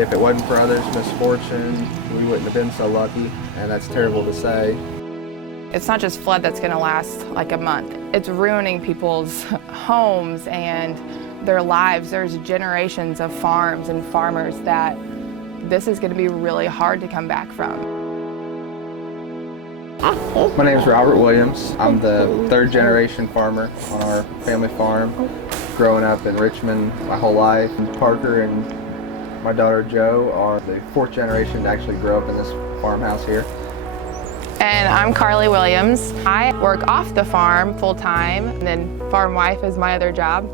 If it wasn't for others' misfortune, we wouldn't have been so lucky, and that's terrible to say. It's not just flood that's going to last like a month. It's ruining people's homes and their lives. There's generations of farms and farmers that this is going to be really hard to come back from. My name is Robert Williams. I'm the third generation farmer on our family farm. Growing up in Richmond my whole life. Parker and my daughter Jo are the fourth generation to actually grow up in this farmhouse here. And I'm Carleigh Williams. I work off the farm full-time, and then farm wife is my other job.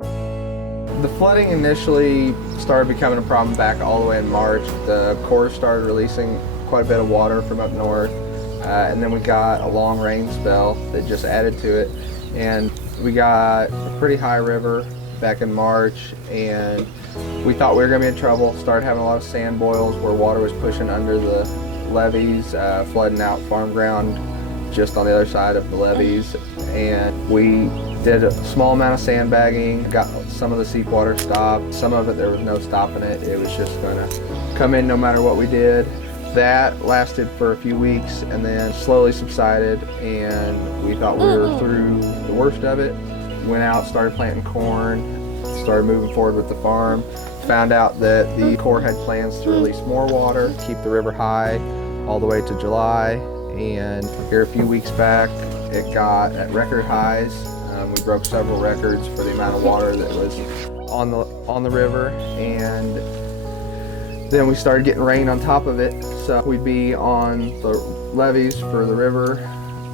The flooding initially started becoming a problem back all the way in March. The Corps started releasing quite a bit of water from up north, and then we got a long rain spell that just added to it. And we got a pretty high river back in March, and we thought we were going to be in trouble. Started having a lot of sand boils where water was pushing under the levees, flooding out farm ground just on the other side of the levees. And we did a small amount of sandbagging, got some of the seep water stopped. Some of it there was no stopping it. It was just going to come in no matter what we did. That lasted for a few weeks and then slowly subsided, and we thought we were through the worst of it. Went out, started planting corn, started moving forward with the farm. Found out that the Corps had plans to release more water, keep the river high all the way to July. And here a few weeks back, it got at record highs. We broke several records for the amount of water that was on the river, and then we started getting rain on top of it. So we'd be on the levees for the river,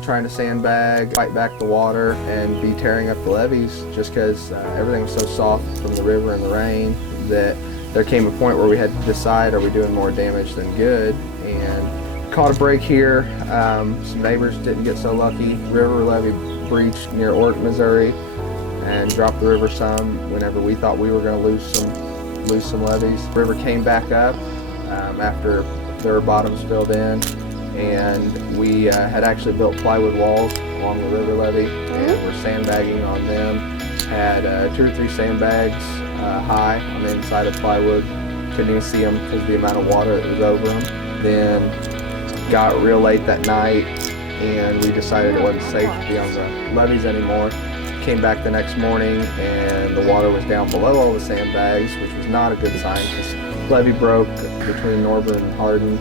trying to sandbag, fight back the water, and be tearing up the levees just because everything was so soft from the river and the rain that there came a point where we had to decide, are we doing more damage than good? And caught a break here. Some neighbors didn't get so lucky. River levee breached near Ork, Missouri, and dropped the river some whenever we thought we were going to lose some levees. The river came back up after there were bottoms filled in, and we had actually built plywood walls along the river levee, and we're sandbagging on them. Had 2 or 3 sandbags high on the inside of plywood. Couldn't even see them because of the amount of water that was over them. Then got real late that night, and we decided it wasn't safe to be on the levees anymore. Came back the next morning, and the water was down below all the sandbags, which was not a good sign because the levee broke between Norburn and Hardin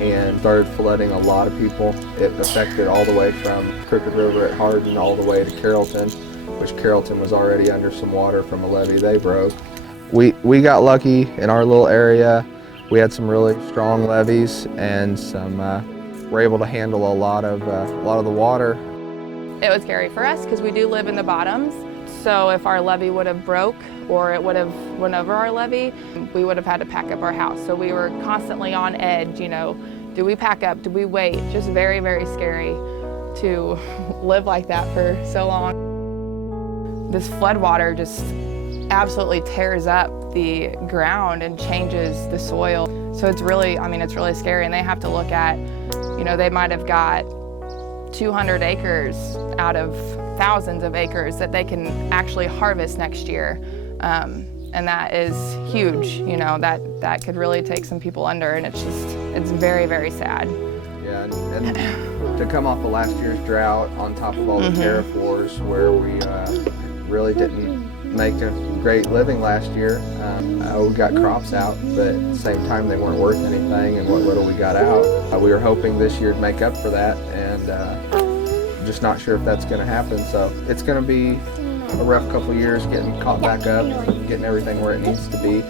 and started flooding a lot of people. It affected all the way from Crooked River at Hardin all the way to Carrollton, which Carrollton was already under some water from a levee they broke. We got lucky in our little area. We had some really strong levees, and were able to handle a lot of the water. It was scary for us because we do live in the bottoms. So if our levee would have broke or it would have went over our levee, we would have had to pack up our house. So we were constantly on edge, you know, do we pack up, do we wait? Just very, very scary to live like that for so long. This flood water just absolutely tears up the ground and changes the soil. So it's really, it's really scary. And they have to look at, you know, they might have got 200 acres out of thousands of acres that they can actually harvest next year. And that is huge, you know, that could really take some people under, and it's very, very sad. Yeah, and to come off of last year's drought on top of all the tariff wars where we really didn't make a great living last year. We got crops out, but at the same time they weren't worth anything, and what little we got out, we were hoping this year to make up for that, and just not sure if that's going to happen. So it's going to be a rough couple years getting caught back up, getting everything where it needs to be.